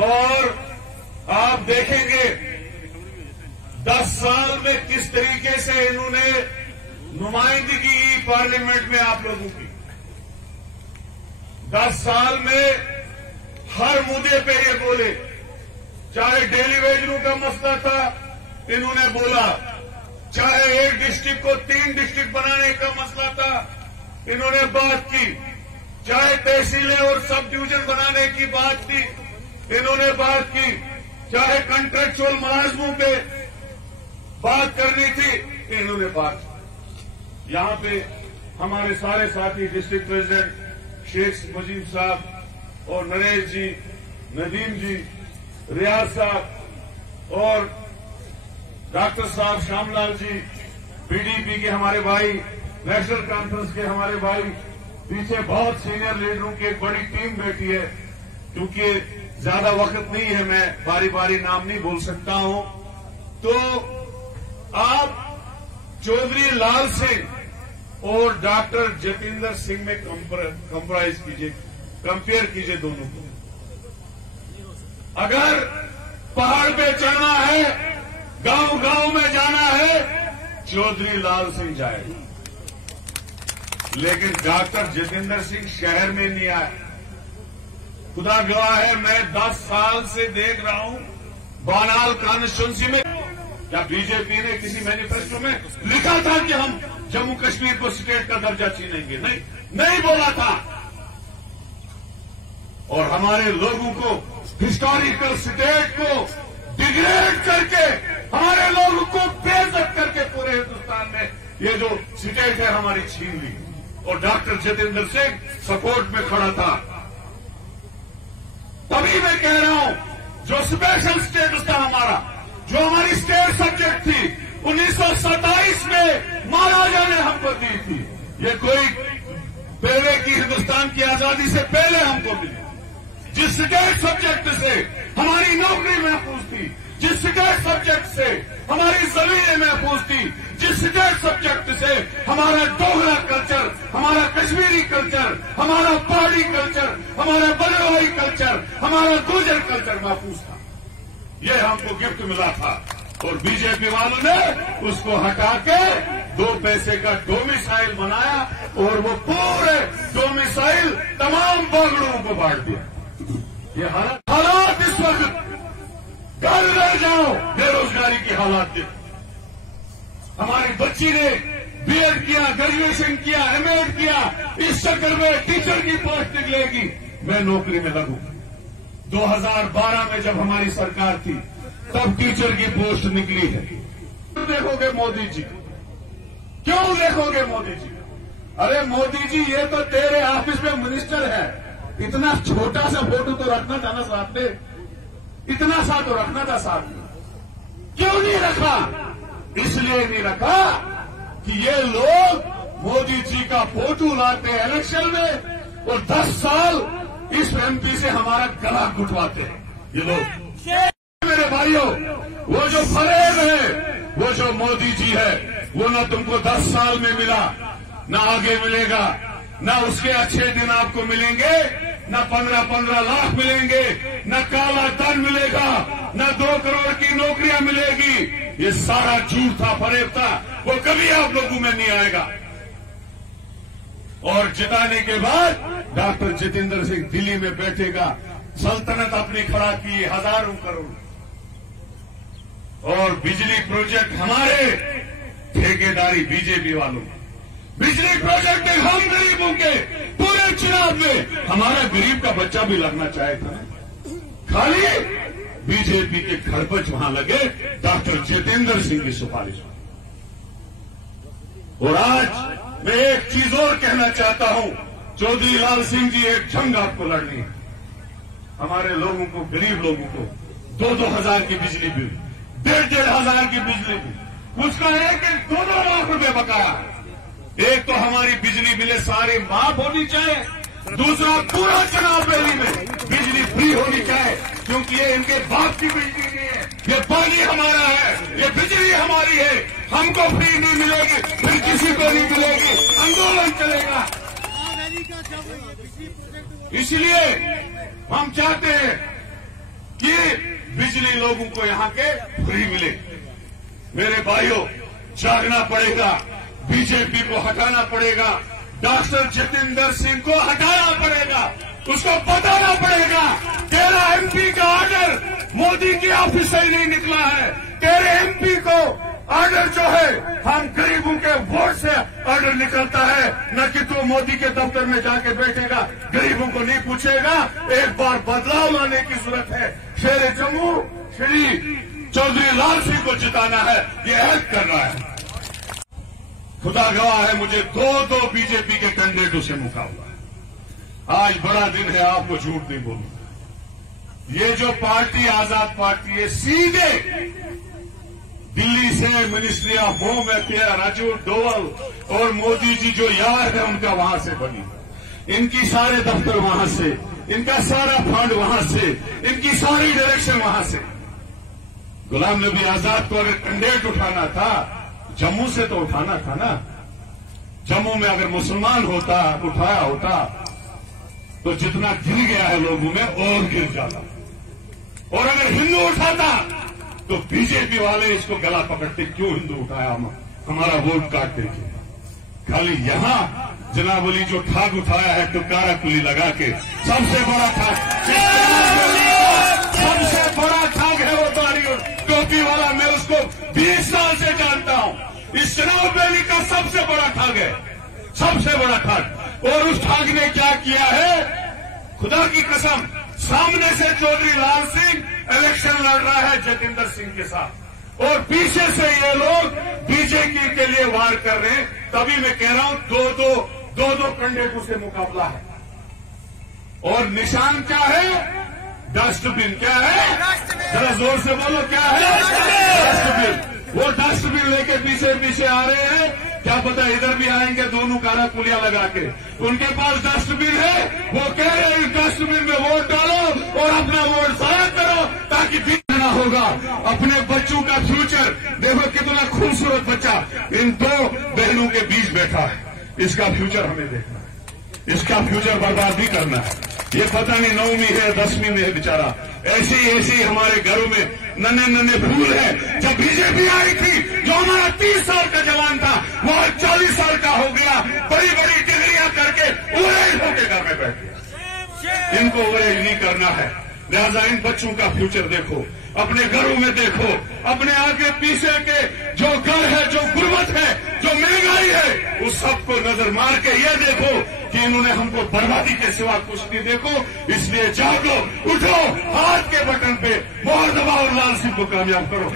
और आप देखेंगे 10 साल में किस तरीके से इन्होंने नुमाइंदगी की पार्लियामेंट में आप लोगों की। 10 साल में हर मुद्दे पे ये बोले, चाहे डेली वेजरों का मसला था इन्होंने बोला, चाहे एक डिस्ट्रिक्ट को 3 डिस्ट्रिक्ट बनाने का मसला था इन्होंने बात की, चाहे तहसीलें और सब डिवीजन बनाने की बात थी इन्होंने बात की, चाहे कॉन्ट्रेक्चुअल मुलाजमों पे बात करनी थी इन्होंने बात की। यहां पे हमारे सारे साथी डिस्ट्रिक्ट प्रेसिडेंट शेख मुजीब साहब और नरेश जी, नदीम जी, रियाज साहब और डॉक्टर साहब श्यामलाल जी, पीडीपी के हमारे भाई, नेशनल कॉन्फ्रेंस के हमारे भाई, पीछे बहुत सीनियर लीडरों की एक बड़ी टीम बैठी है। क्योंकि ज्यादा वक्त नहीं है, मैं बारी बारी नाम नहीं बोल सकता हूं, तो आप चौधरी लाल सिंह और डॉक्टर जतिंदर सिंह में कंपेयर कीजिए दोनों को। अगर पहाड़ पे चढ़ना है, गांव गांव में जाना है, चौधरी लाल सिंह जाए, लेकिन डॉक्टर जतिंदर सिंह शहर में नहीं आए। खुदा गवाह है, मैं 10 साल से देख रहा हूं बानाल कॉन्स्टिट्यूंसी में, क्या बीजेपी ने किसी मैनिफेस्टो में लिखा था कि हम जम्मू कश्मीर को स्टेट का दर्जा छीनेंगे? नहीं बोला था। और हमारे लोगों को हिस्टोरिकल स्टेट को डिग्रेड करके, हमारे लोगों को बेइज्जत करके पूरे हिंदुस्तान में ये जो स्टेट है हमारी छीन ली। और डॉक्टर जतिंदर सिंह सपोर्ट में खड़ा था। तभी मैं कह रहा हूं, जो स्पेशल स्टेटस था हमारा, जो हमारी स्टेट सब्जेक्ट थी 1927 में महाराजा ने हमको दी थी, ये कोई पहले की हिंदुस्तान की आजादी से पहले हमको मिली। जिस स्टेट सब्जेक्ट से हमारी नौकरी महफूज थी, जिस स्टेट सब्जेक्ट से हमारी जमीनें महफूज थी, जिस स्टेट सब्जेक्ट से हमारा डोगरा कल्चर, हमारा कश्मीरी कल्चर, हमारा पहाड़ी कल्चर, हमारा बलवाई कल्चर, हमारा गुर्जर कल्चर महफूज था, ये हमको गिफ्ट मिला था। और बीजेपी वालों ने उसको हटा के 2 पैसे का डोमिसाइल बनाया और वो पूरे डोमिसाइल तमाम बागड़ों को बांट दिया। ये हालात इस वक्त घर रह जाओ, बेरोजगारी के हालात देख। हमारी बच्ची ने बीएड किया, ग्रेजुएशन किया, एमएड किया, इस चक्कर में टीचर की पोस्ट निकलेगी, मैं नौकरी में लगूं। 2012 में जब हमारी सरकार थी तब टीचर की पोस्ट निकली है। क्यों देखोगे मोदी जी? क्यों देखोगे मोदी जी? अरे मोदी जी, ये तो तेरे ऑफिस में मिनिस्टर है, इतना छोटा सा फोटो तो रखना था ना साथ में, इतना सा तो रखना था साथ में। क्यों नहीं रखा? इसलिए नहीं रखा कि ये लोग मोदी जी का फोटो लाते हैं इलेक्शन में और 10 साल इस एमपी से हमारा गला घुटवाते हैं ये लोग। मेरे भाइयों, वो जो फरेब है, वो जो मोदी जी है, वो ना तुमको 10 साल में मिला, ना आगे मिलेगा, ना उसके अच्छे दिन आपको मिलेंगे, ना 15-15 लाख मिलेंगे, ना काला धन मिलेगा, ना 2 करोड़ की नौकरियां मिलेगी। ये सारा झूठ था, फरेब था, वो कभी आप लोगों में नहीं आएगा। और जिताने के बाद डॉक्टर जतिंदर सिंह दिल्ली में बैठेगा, सल्तनत अपनी खड़ा की हजारों करोड़, और बिजली प्रोजेक्ट हमारे, ठेकेदारी बीजेपी वालों। बिजली प्रोजेक्ट में हम गरीबों के पूरे चुनाव में हमारा गरीब का बच्चा भी लगना चाहे था, खाली बीजेपी के खरबच वहां लगे डॉक्टर जतिंदर सिंह की सिफारिश। और आज मैं एक चीज और कहना चाहता हूं, चौधरी लाल सिंह जी, एक जंग आपको लड़नी है। हमारे लोगों को, गरीब लोगों को 2-2 हजार की बिजली बिल, 1,500 हजार की बिजली बिल, उसका एक 2-2 लाख रुपए बकाया। एक तो हमारी बिजली बिलें सारी माफ होनी चाहिए, दूसरा पूरा चुनाव रैली में बिजली फ्री होनी चाहिए, क्योंकि ये इनके बाप की बिजली नहीं है, ये पानी हमारा है, ये बिजली हमारी है, हमको फ्री नहीं मिलेगी, फिर किसी को नहीं मिलेगी, आंदोलन चलेगा। इसलिए हम चाहते हैं कि बिजली लोगों को यहाँ के फ्री मिले। मेरे भाइयों, जागना पड़ेगा, बीजेपी को हटाना पड़ेगा, डॉक्टर जितेंद्र सिंह को हटाना पड़ेगा, उसको बताना पड़ेगा तेरा एमपी का ऑर्डर मोदी की ऑफिस से ही नहीं निकला है। तेरे एमपी को ऑर्डर जो है हम गरीबों के वोट से ऑर्डर निकलता है, न कि तू मोदी के दफ्तर में जाके बैठेगा, गरीबों को नहीं पूछेगा। एक बार बदलाव लाने की जरूरत है। शेर जम्मू श्री चौधरी लाल सिंह को जिताना है, ये ऐड करना है। खुदा गवाह है, मुझे दो बीजेपी के कैंडिडेटों से मुकाबला है। आज बड़ा दिन है, आपको झूठ नहीं बोलूंगा। ये जो पार्टी आजाद पार्टी है, सीधे दिल्ली से ministry of home affair Raju Doval और मोदी जी जो यार है उनका वहां से बनी, इनकी सारे दफ्तर वहां से, इनका सारा फंड वहां से, इनकी सारी डायरेक्शन वहां से। गुलाम नबी आजाद को अगर कैंडिडेट उठाना था, जम्मू से तो उठाना था ना। जम्मू में अगर मुसलमान होता, उठाया होता, तो जितना गिर गया है लोगों में और गिर जाता। और अगर हिंदू उठाता तो बीजेपी वाले इसको गला पकड़ते, क्यों हिंदू उठाया, हमारा वोट काट देंगे। खाली यहां जनाबली जो ठाग उठाया है टुकारा कुली लगा के, सबसे बड़ा ठाग, सबसे बड़ा ठाग है वो दाढ़ी और टोपी वाला। मैं उसको 20 साल से जानता हूं। इस चुनाव रैली का सबसे बड़ा ठाग है, सबसे बड़ा ठाग। और उस ठाग ने क्या किया है, खुदा की कसम, सामने से चौधरी लाल सिंह इलेक्शन लड़ रहा है जितेंद्र सिंह के साथ, और पीछे से ये लोग बीजेपी के लिए वार कर रहे हैं। तभी मैं कह रहा हूं दो कैंडिडेटों से मुकाबला है। और निशान क्या है, डस्टबिन। क्या है, जरा जोर से बोलो, क्या है, डस्टबिन। वो डस्टबिन लेके पीछे आ रहे हैं, क्या पता इधर भी आएंगे दोनों कारा कुलिया लगा के। उनके पास डस्टबिन है, वो कह रहे हैं डस्टबिन में वोट डालो और अपना वोट जाया करो ताकि बीतना होगा। अपने बच्चों का फ्यूचर देखो, कितना खूबसूरत बच्चा इन दो बहनों के बीच बैठा है। इसका फ्यूचर हमें देखना है, इसका फ्यूचर बर्बाद नहीं करना है। ये पता नहीं 9वीं है 10वीं में है बेचारा। ऐसी हमारे घरों में नन्हे फूल है। जब बीजेपी आई थी, जो हमारा 30 साल का जवान था, वो 40 साल का हो गया, बड़ी बड़ी डिग्रियां करके ओरेज होके घर में बैठ गया। इनको ओरेज नहीं करना है। लिहाजा इन बच्चों का फ्यूचर देखो, अपने घरों में देखो, अपने आगे पीछे के जो घर है, जो गुर्बत है, जो महंगाई है, उस सबको नजर मार के ये देखो कि इन्होंने हमको बर्बादी के सिवा कुछ नहीं देखो। इसलिए जागो, उठो, हाथ के बटन पे मोहर दबाओ और लाल सिंह को कामयाब करो।